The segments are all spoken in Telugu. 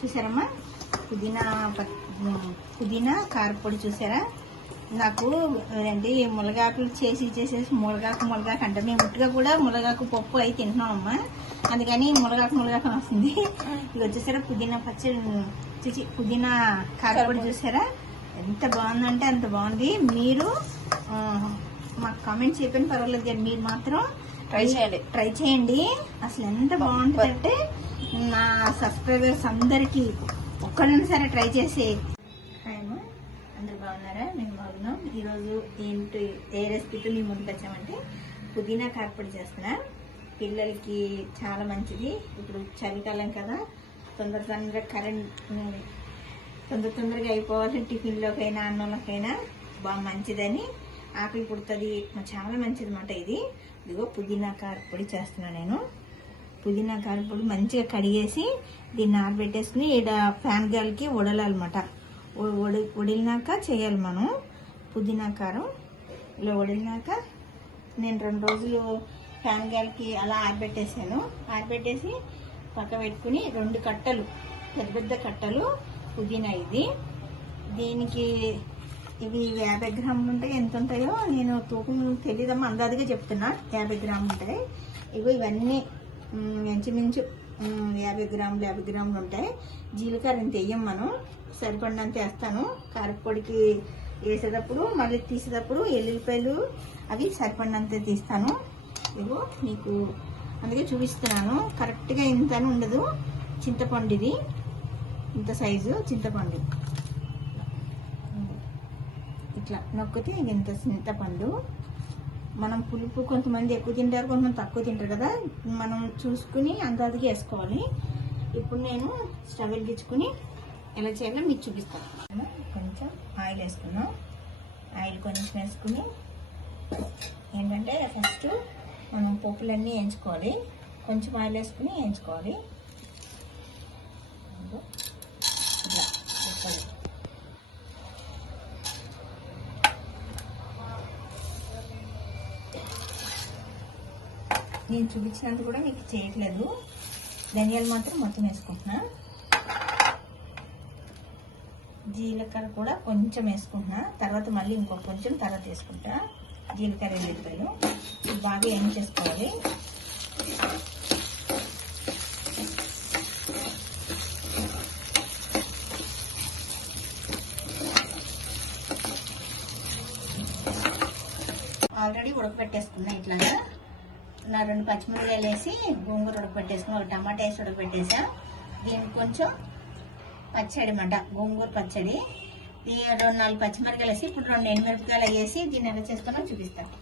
చూసారమ్మా పుదీనా కారపొడి చూసారా. నాకు ఏంటి మునగాకులు చేసేసి మునగాకు అంటే మేము ముట్టుగా కూడా మునగాకు పప్పు అయి తింటున్నామమ్మా, అందుకని మునగాకు వస్తుంది. ఇది వచ్చేసారా పుదీనా కారపొడి చూసారా, ఎంత బాగుందంటే అంత బాగుంది. మీరు మాకు కామెంట్ చెప్పిన పర్వాలేదు కానీ మీరు మాత్రం ట్రై చేయండి. అసలు ఎంత బాగుంటుందంటే నా సబ్స్క్రైబర్స్ అందరికీ ఒక్కరైనా సరే ట్రై చేసి. అందరు బాగున్నారా? మేము బాగున్నాం. ఈరోజు ఏంటి ఏ రెసిపీతో మీ ముందుకు వచ్చామంటే పుదీనా కారపొడి చేస్తున్నా. పిల్లలకి చాలా మంచిది. ఇప్పుడు చలికాలం కదా, తొందరగా అయిపోవాలి. టిఫిన్లోకైనా అన్నంలోకైనా బాగా మంచిదని, ఆకలి పుడుతుంది, చాలా మంచిది అన్నమాట ఇది. ఇదిగో పుదీనా కారపొడి చేస్తున్నా నేను. పుదీనా కారపొడి మంచిగా కడిగేసి దీన్ని ఆరబెట్టేసుకుని ఇక్కడ ఫ్యాన్ గాలికి వడలాలన్నమాట. వడిలినాక చేయాలి మనం పుదీనా కారం. ఇలా వడిలినాక నేను 2 రోజులు ఫ్యాన్ గాలికి అలా ఆరబెట్టేసాను. ఆరబెట్టేసి పక్క పెట్టుకుని 2 కట్టలు పెద్ద కట్టలు పుదీనా. దీనికి ఇవి 50 గ్రాములు ఉంటాయి. ఎంత ఉంటాయో నేను తూకం తెలీదమ్మా, అందాదిగా చెప్తున్నా. 50 గ్రాములు ఉంటాయి. ఇవన్నీ ఇంచుమించు 50 గ్రాములు ఉంటాయి. జీలకర్ర ఇంత వేయం మనం, సరిపడినంత వేస్తాను. కారపొడికి వేసేటప్పుడు మళ్ళీ తీసేటప్పుడు ఎల్లుల్లిపాయలు అవి సరిపడినంత తీస్తాను. ఇగో మీకు అందుకే చూపిస్తున్నాను. కరెక్ట్గా ఇంత అని ఉండదు. చింతపండు ఇది ఇంత సైజు చింతపండు, ఇట్లా నొక్కితే ఇంత చింతపండు. మనం పులుపు కొంతమంది ఎక్కువ తింటారు, కొంతమంది తక్కువ తింటారు కదా, మనం చూసుకుని అందాజుగా వేసుకోవాలి. ఇప్పుడు నేను స్టవ్ వెలిగించుకుని ఎలా చేయాలో మీకు చూపిస్తాను. కొంచెం ఆయిల్ వేసుకున్నాం. ఆయిల్ కొంచెం వేసుకుని ఏంటంటే ఫస్ట్ మనం పప్పులన్నీ వేయించుకోవాలి. కొంచెం ఆయిల్ వేసుకుని వేయించుకోవాలి. నేను చూపించినంత కూడా మీకు చేయట్లేదు. ధనియాలు మాత్రం మొత్తం వేసుకుంటున్నా. జీలకర్ర కూడా కొంచెం వేసుకుంటున్నా. తర్వాత మళ్ళీ ఇంకొక కొంచెం తర్వాత వేసుకుంటా. జీలకర్ర ఎల్లిపాయలు బాగా వేయించేసుకోవాలి. ఆల్రెడీ ఉడకబెట్టేసుకున్నా. ఇట్లాగా నా 2 పచ్చిమిరపకాయలు వేసి గోంగూర ఉడకబెట్టేసుకున్నా. 1 టమాటా వేసి ఉడకబెట్టేసా. దీనికి కొంచెం పచ్చడి అన్నమాట, గోంగూర పచ్చడి. 2-4 పచ్చిమిరపకాయలు వేసి ఇప్పుడు 2 ఎండుమిరపకాయలు వేసి దీన్ని ఎలా చేస్తానో చూపిస్తాను.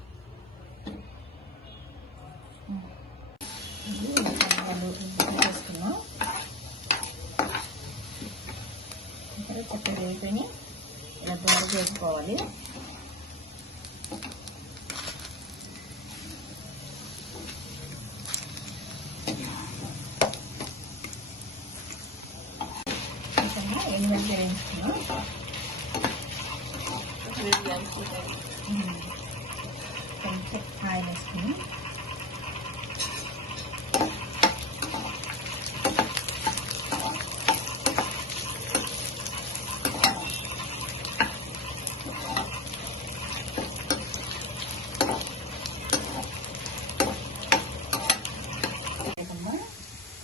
వేసుకున్నాం. చక్కగా వేసుకొని ఇలా దూర చేసుకోవాలి. ఎండుమిరపకాయలు వేసుకున్నాం. కొంచెం ఆయిల్ వేసుకుని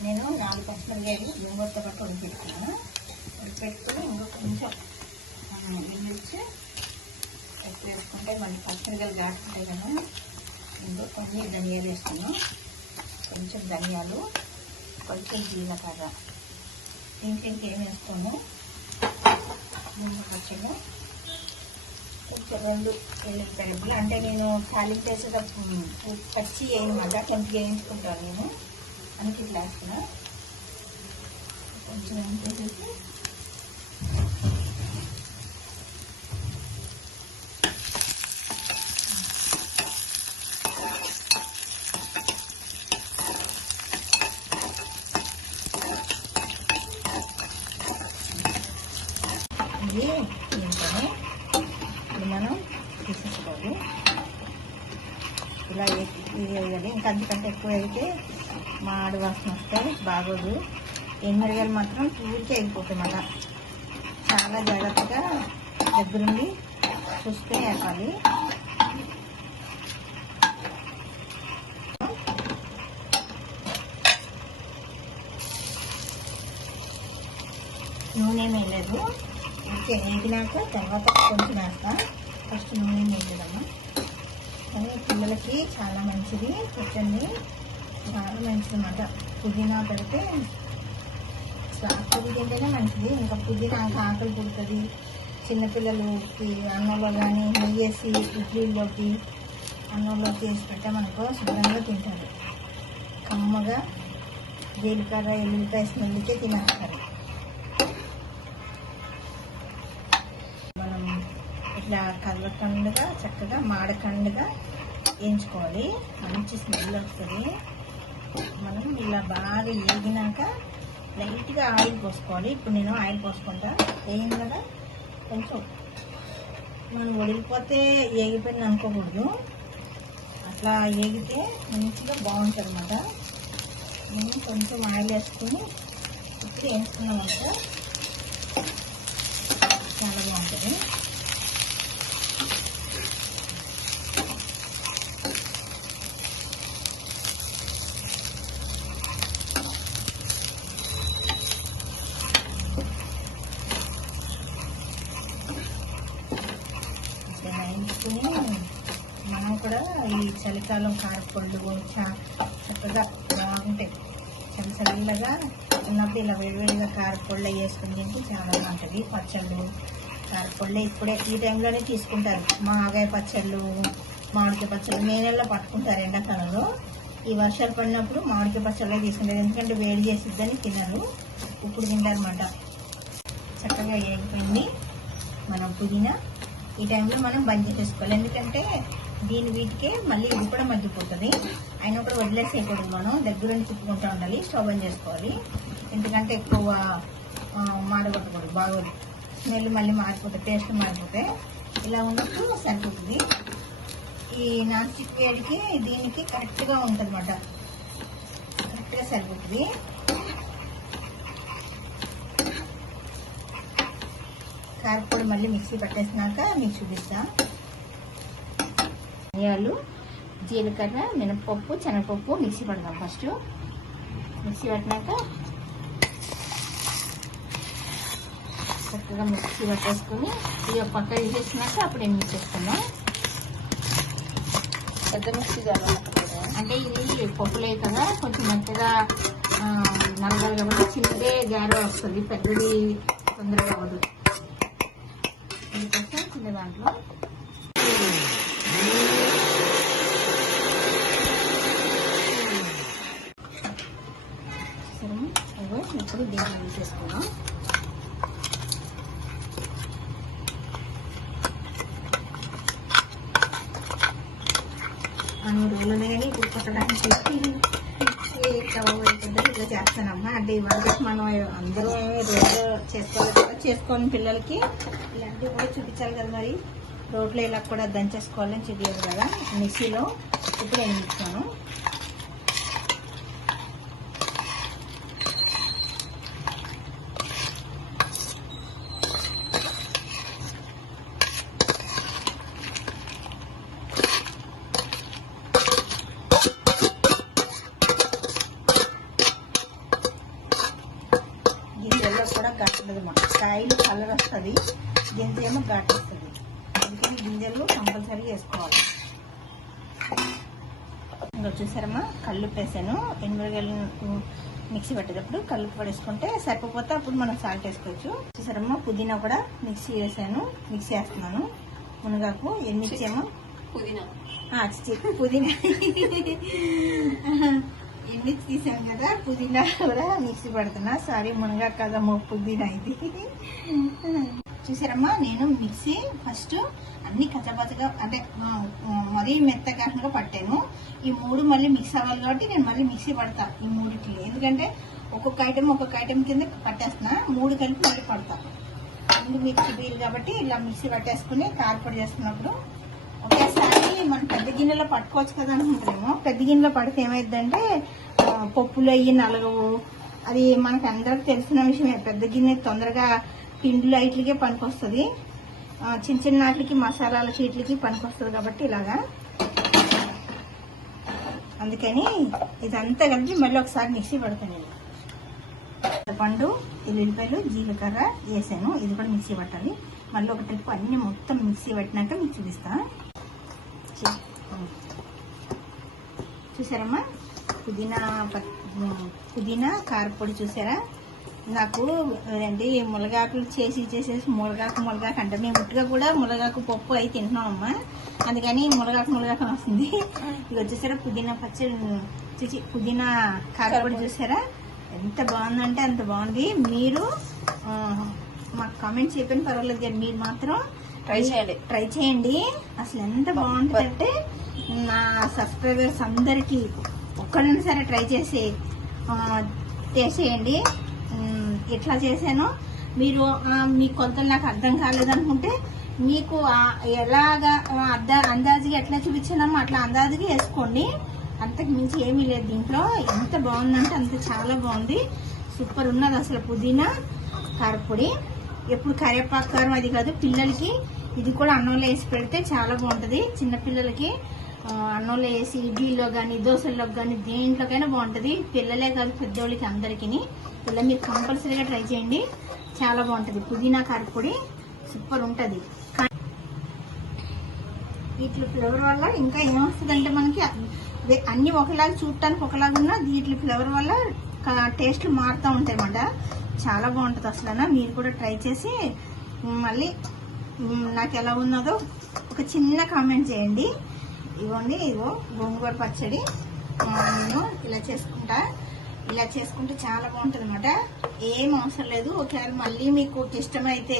నేను 4 పచ్చిమిరపకాయలు గోంగూరతో పాటు ఉడికిపెట్టుకున్నాను. ఉడికిపెట్టుకుని ఇంకో కొంచెం మిర్చి ఎక్కువ వేసుకుంటే మళ్ళీ పచ్చిమిరపకాయలు దాటుకుంటాయి కదా. ఇంకో కొన్ని ధనియాలు వేసుకున్నాం. కొంచెం ధనియాలు, కొంచెం జీలకర్ర. ఇంకేం వేసుకోను. పచ్చగా కొంచెం 2 ఎల్లిపాయలు. అంటే నేను తాలింపు వేసేటప్పుడు పచ్చి వేయనమాట, కొంచెం వేయించుకుంటాను నేను, అందుకే ఇట్లా వేస్తున్నా. కొంచెం వేసేసి ఇది ఏంటనే ఇది మనం తీసేసుకోవాలి. ఇలా వేయాలి. ఇంకా అంతకంటే ఎక్కువ అయితే మాడి వాసన వస్తే బాగోదు. ఎండుమిరగాయలు మాత్రం పూర్తి అయిపోతాయి అన్నమాట. చాలా జాగ్రత్తగా దగ్గరుండి చూసుకొని వేపాలి. నూనె వేయలేదు, ఓకే. వేగినాక తర్వాత కొంచెం వేస్తా. ఫస్ట్ నూనె వేయలేదమ్మా. కానీ పిల్లలకి చాలా మంచిది, పెట్టండి. చాలా మంచిది అన్నమాట. పుదీనా పెడితే పుదీ తింటేనే మంచిది. ఇంకా పుదీనా ఆకలి పుడుతుంది. చిన్నపిల్లలకి అన్నంలో కానీ నెయ్యేసి ఇడ్లీలోకి అన్నంలోకి వేసి పెట్టామనుకో శుభ్రంగా తింటారు. కమ్మగా జీలకర్ర ఎల్లుల్లిపాయ స్మెల్కే తినేస్తారు. మనం ఇట్లా కలవకండుగా చక్కగా మాడకండుగా వేయించుకోవాలి. మంచి స్మెల్ వస్తుంది. మనం ఇలా బాగా వేగినాక లైట్గా ఆయిల్ పోసుకోవాలి. ఇప్పుడు నేను ఆయిల్ పోసుకుంటా. వేయింది కదా, కొంచెం మనం వడిలిపోతే వేగిపోయింది అనుకోకూడదు. అట్లా వేగితే మంచిగా బాగుంటుంది అన్నమాట. నేను కొంచెం ఆయిల్ వేసుకుని ఇప్పుడు వేసుకున్నామంటే చాలా బాగుంటుంది. వేయించుకుని మనం కూడా ఈ చలికాలం కారపళ్ళు చక్కగా బాగుంటాయి. చల్లగా ఉన్నప్పుడు ఇలా వేడివేడిగా కారపళ్ళు వేసుకుని తింటే చాలా బాగుంటుంది. పచ్చళ్ళు కారపళ్ళు ఇప్పుడే ఈ టైంలోనే తీసుకుంటారు. మాగాయ పచ్చళ్ళు, మామిడికాయ పచ్చళ్ళు మే నెలలో పట్టుకుంటారు ఎండాకాలంలో. ఈ వర్షాలు పడినప్పుడు మామిడికాయ పచ్చళ్ళే తీసుకుంటారు. ఎందుకంటే వేడి చేసిద్దని తినరు, ఇప్పుడు తింటారన్నమాట. చక్కగా వేగిపోయింది. మనం పుదీనా ఈ టైంలో మనం బంద్ చేసేసుకోవాలి. ఎందుకంటే వీటికే మళ్ళీ ఇది కూడా మగ్గిపోతుంది. అయినా కూడా వదిలేసేయకూడదు. మనం దగ్గరుండి తిప్పుకుంటూ ఉండాలి. స్టవ్ బంద్ చేసుకోవాలి. ఎందుకంటే ఎక్కువ మాడగొట్టకూడదు, బాగోదు. స్మెల్ మళ్ళీ మారిపోతుంది, టేస్ట్ మారిపోతే. ఇలా ఉన్నప్పుడు సరిపోతుంది. ఈ నాన్ స్టిక్ వేడికి దీనికి కరెక్ట్గా ఉంటుంది అన్నమాట. కరెక్ట్గా సరిపోతుంది. కారపొడి మళ్ళీ మిక్సీ పట్టేసినాక మీకు చూపిస్తా. ధనియాలు, జీలకర్ర, మినపప్పు, శనగపప్పు మిక్సీ పడదాం. ఫస్ట్ మిక్సీ పట్టినాక చక్కగా మిక్సీ పట్టేసుకుని ఇది ఒక పక్క తీసేసినాక అప్పుడు ఏం మిక్స్ చేసుకుందాం. పెద్ద మిక్సీ కావాలి అంటే ఇది పప్పులే కదా, కొంచెం మెత్తగా నల్లగా కాబట్టి చిన్నదే గారె వస్తుంది. పెద్దది తొందరగా అవ్వదు. దీనికోసం చిన్న దాంట్లో ఇప్పుడు దీన్ని తీసేసుకున్నాం. రోజులనే కానీ ఇప్పుడు కొట్టడానికి ఇట్లా చేస్తానమ్మా. అంటే ఇవాళ మనం అందరూ రోజు చేసుకోవాలి కదా, చేసుకొని పిల్లలకి ఇలాంటివి కూడా చూపించాలి కదా. మరి రోడ్లో ఇలా కూడా దంచేసుకోవాలని చెప్పారు కదా మిక్సీలో. ఇప్పుడు ఏం ఇస్తాను, గింజల్లో కూడా గట్టదు. కాయలు కలర్ వస్తుంది, గింజ ఏమో ఘాటు వస్తుంది. అందుకని గింజలు కంపల్సరీ వేసుకోవాలి. ఇంకా చూసారమ్మా, కల్లుప్పు వేసాను. ఎండుమిరగాయలు మిక్సీ పట్టేటప్పుడు కల్లుప్పు పడేసుకుంటే సరిపోతే అప్పుడు మనం సాల్ట్ వేసుకోవచ్చు. చూసారమ్మా, పుదీనా కూడా మిక్సీ వేసాను, మిక్సీ వేస్తున్నాను. మునగాకు ఎన్నిచ్చేమో పుదీనా ఎన్ని తీసాను కదా, పుదీనా కూడా మిక్సీ పడుతున్నా. సారీ, మునగాకు కదమ్మా, పుదీనా ఇది. చూసారమ్మా, నేను మిక్సీ ఫస్ట్ అన్ని కచ్చపచ్చగా అంటే మరీ మెత్తగా పట్టాను. ఈ మూడు మళ్ళీ మిక్స్ అవ్వాలి కాబట్టి నేను మళ్ళీ మిక్సీ పడతా ఈ మూడికి. ఎందుకంటే ఒక్కొక్క ఐటెం కింద పట్టేస్తున్నా, మూడు కలిపి మళ్ళీ పడతా. ముందు మిక్సీ వీలు కాబట్టి ఇలా మిక్సీ పట్టేసుకుని కారపొడి చేస్తున్నప్పుడు ఒకేసారి మనం పెద్ద గిన్నెలో పట్టుకోవచ్చు కదా అనుకుంటారేమో. పెద్ద గిన్నెలో పడితే ఏమైందంటే పప్పులు అయ్యి నలగవు, అది మనకు అందరికి తెలిసిన విషయమే. పెద్ద గిన్నె తొందరగా పిండిలో ఇట్లకే పనికొస్తుంది, చిన్న చిన్న వాటికి మసాలాల చీట్లకి పనికొస్తుంది కాబట్టి ఇలాగా. అందుకని ఇదంతా కలిపి మళ్ళీ ఒకసారి మిక్సీ పడతాను. నేను చింతపండు, ఎల్లుల్లిపాయలు, జీలకర్ర వేసాను, ఇది కూడా మిక్సీ పట్టాలి. మళ్ళీ ఒక ట్రిప్ అన్ని మొత్తం మిక్సీ పట్టినాక మీకు చూపిస్తా. చూసారమ్మా పుదీనా కారపొడి చూసారా. నాకు ఏంటి మునగాకులు చేసేసి మునగాకు అంటే మేము ముట్టుగా కూడా మునగాకు పప్పు అయి తింటున్నామమ్మా, అందుకని మునగాకు వస్తుంది. ఇది వచ్చేసారా పుదీనా పచ్చడి, పుదీనా కారపొడి చూసారా ఎంత బాగుందంటే అంత బాగుంది. మీరు మాకు కామెంట్ చెప్పిన పర్వాలేదు కానీ మీరు మాత్రం ట్రై చేయండి. అసలు ఎంత బాగుంటుందంటే నా సబ్స్క్రైబర్స్ అందరికీ ఒక్కరైనా సరే ట్రై చేసేయండి. ఎట్లా చేశానో మీరు మీ కొలతలు నాకు అర్థం కాలేదనుకుంటే మీకు ఎలాగా అందాజుగా ఎట్లా చూపించానో అట్లా అందాజుగా వేసుకోండి. అంతకు మించి ఏమీ లేదు దీంట్లో. ఎంత బాగుందంటే అంత చాలా బాగుంది, సూపర్ ఉన్నది అసలు పుదీనా కారపొడి. ఎప్పుడు కరివేపాకు కారం అది కాదు, పిల్లలకి ఇది కూడా అన్నంలో వేసి పెడితే చాలా బాగుంటుంది. చిన్నపిల్లలకి అన్నంలో వేసి ఇడ్లీలో కానీ దోశల్లో కానీ దేంట్లోకైనా బాగుంటుంది. పిల్లలే కాదు పెద్దోళ్ళకి అందరికీ. ఇలా మీరు కంపల్సరీగా ట్రై చేయండి, చాలా బాగుంటుంది. పుదీనా కారపొడి సూపర్ ఉంటుంది. వీటి ఫ్లేవర్ వల్ల ఇంకా ఏమొస్తుందంటే మనకి అన్ని ఒకలాగా చూడటానికి ఒకలాగా ఉన్నా వీటి ఫ్లేవర్ వల్ల టేస్ట్లు మారుతూ ఉంటాయి అన్నమాట. చాలా బాగుంటుంది అసలు. మీరు కూడా ట్రై చేసి మళ్ళీ నాకు ఎలా ఉన్నదో ఒక చిన్న కామెంట్ చేయండి. ఇవ్వండి, ఇగో గోంగూర పచ్చడి నేను ఇలా చేసుకుంటే చాలా బాగుంటుంది అన్నమాట. ఏం అవసరం లేదు. ఒకవేళ మళ్ళీ మీకు ఇష్టమైతే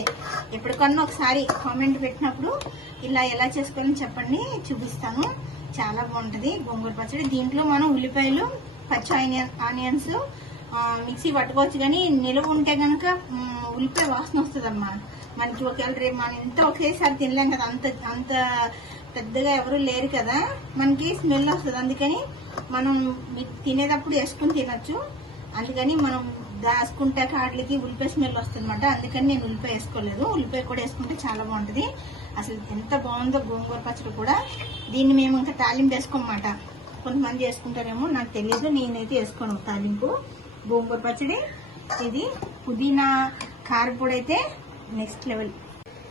ఎప్పటికన్నా ఒకసారి కామెంట్ పెట్టినప్పుడు ఇలా ఎలా చేసుకోవాలని చెప్పండి, చూపిస్తాను. చాలా బాగుంటుంది గోంగూర పచ్చడి. దీంట్లో మనం ఉల్లిపాయలు, పచ్చి ఆనియన్స్ మిక్సీ పట్టుకోవచ్చు, కానీ నిలువ ఉంటే కనుక ఉల్లిపాయ వాసన వస్తుంది అమ్మా మనకి. ఒకవేళ రేపు మనం ఇంత ఒకేసారి తినలేం కదా, అంత పెద్దగా ఎవరు లేరు కదా, మనకి స్మెల్ వస్తుంది. అందుకని మనం తినేటప్పుడు వేసుకుని తినచ్చు. అందుకని మనం దాచుకుంటే కాట్లకి ఉల్లిపాయ స్మెల్ వస్తుంది అనమాట. అందుకని నేను ఉల్లిపాయ వేసుకోలేదు. ఉల్లిపాయ కూడా వేసుకుంటే చాలా బాగుంటుంది. అసలు ఎంత బాగుందో గోంగూర పచ్చడి కూడా. దీన్ని మేము ఇంకా తాలింపు వేసుకోమాట. కొంతమంది వేసుకుంటారేమో నాకు తెలియదు, నేనైతే వేసుకోను తాలింపు. గోంగూర పచ్చడి ఇది. పుదీనా కారపొడి అయితే నెక్స్ట్ లెవెల్.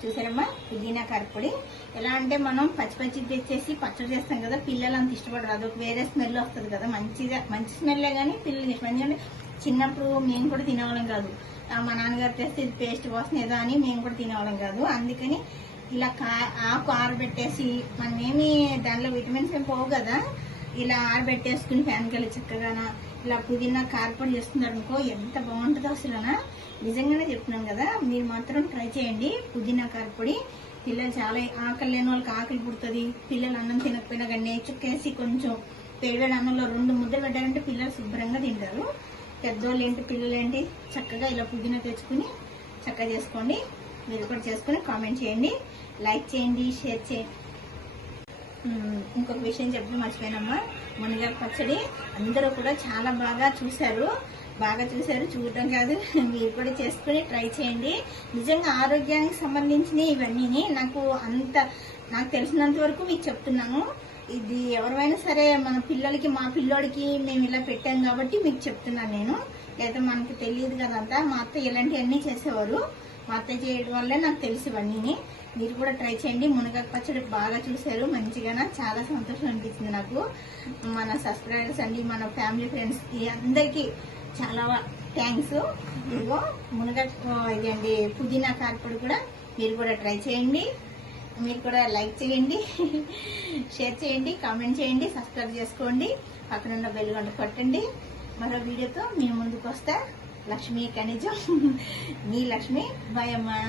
చూసారమ్మా పుదీనా కారపొడి ఎలా అంటే మనం పచ్చి తెచ్చేసి పచ్చడి చేస్తాం కదా, పిల్లలు అంత ఇష్టపడరు. అదొక వేరే స్మెల్ వస్తుంది కదా, మంచి స్మెల్లే కానీ పిల్లలు ఇష్టం. ఎందుకంటే చిన్నప్పుడు మేము కూడా తినేవాళ్ళం కాదు. మా నాన్నగారు తెస్తే ఇది పేస్ట్ వాసన ఏదో అని మేము కూడా తినేవాళ్ళం కాదు. అందుకని ఇలా ఆకు ఆరబెట్టేసి మనం ఏమి దానిలో విటమిన్స్ ఏం పోవు కదా, ఇలా ఆరబెట్టేసుకుని ఫ్యాన్కి వెళ్ళి చక్కగా ఇలా పుదీనా కారపొడి చేస్తున్నారు అనుకో ఎంత బాగుంటుందో అసలు. నిజంగానే చెప్తున్నాను కదా, మీరు మాత్రం ట్రై చేయండి పుదీనా కారపొడి. పిల్లలు చాలా ఆకలి లేని వాళ్ళకి ఆకలి పుడుతుంది. పిల్లలు అన్నం తినకపోయినా కానీ చుక్కేసి కొంచెం వేడివేడి అన్నంలో 2 ముద్దలు పెట్టారంటే పిల్లలు శుభ్రంగా తింటారు. పెద్దోళ్ళు ఏంటి పిల్లలు ఏంటి చక్కగా ఇలా పుదీనా తెచ్చుకుని చక్కగా చేసుకోండి. మీరు కూడా చేసుకుని కామెంట్ చేయండి, లైక్ చేయండి, షేర్ చేయండి. ఇంకొక విషయం చెప్పి మర్చిపోయినమ్మా, మునగాకు పచ్చడి అందరూ కూడా చాలా బాగా చూశారు. చూడటం కాదు, మీరు కూడా చేసుకుని ట్రై చేయండి. నిజంగా ఆరోగ్యానికి సంబంధించిన ఇవన్నీ నాకు తెలిసినంత వరకు మీకు చెప్తున్నాను. ఇది ఎవరైనా సరే మన పిల్లలకి, మా పిల్లోడికి మేము ఇలా పెట్టాం కాబట్టి మీకు చెప్తున్నాను నేను. లేదా మనకి తెలియదు కదంతా. మా అత్త ఇలాంటివన్నీ చేసేవారు. మా అత్త చేయడం వల్లే నాకు తెలిసి ఇవన్నీ. మీరు కూడా ట్రై చేయండి. మునగాకు పచ్చడి బాగా చూశారు, మంచిగా చాలా సంతోషం అనిపించింది నాకు. మన సబ్స్క్రైబర్స్ అండి, మన ఫ్యామిలీ ఫ్రెండ్స్ అందరికీ చాలా థ్యాంక్స్. ఇదిగో మునగాకు ఇదండి పుదీనా కారపొడి కూడా మీరు కూడా ట్రై చేయండి. మీరు కూడా లైక్ చేయండి, షేర్ చేయండి, కామెంట్ చేయండి, సబ్స్క్రైబ్ చేసుకోండి, పక్కన ఉన్న బెల్ గంట కొట్టండి. మరో వీడియోతో మీ ముందుకు వస్తా. లక్ష్మీ ఖనిజం, మీ లక్ష్మి. బాయ్ అమ్మా.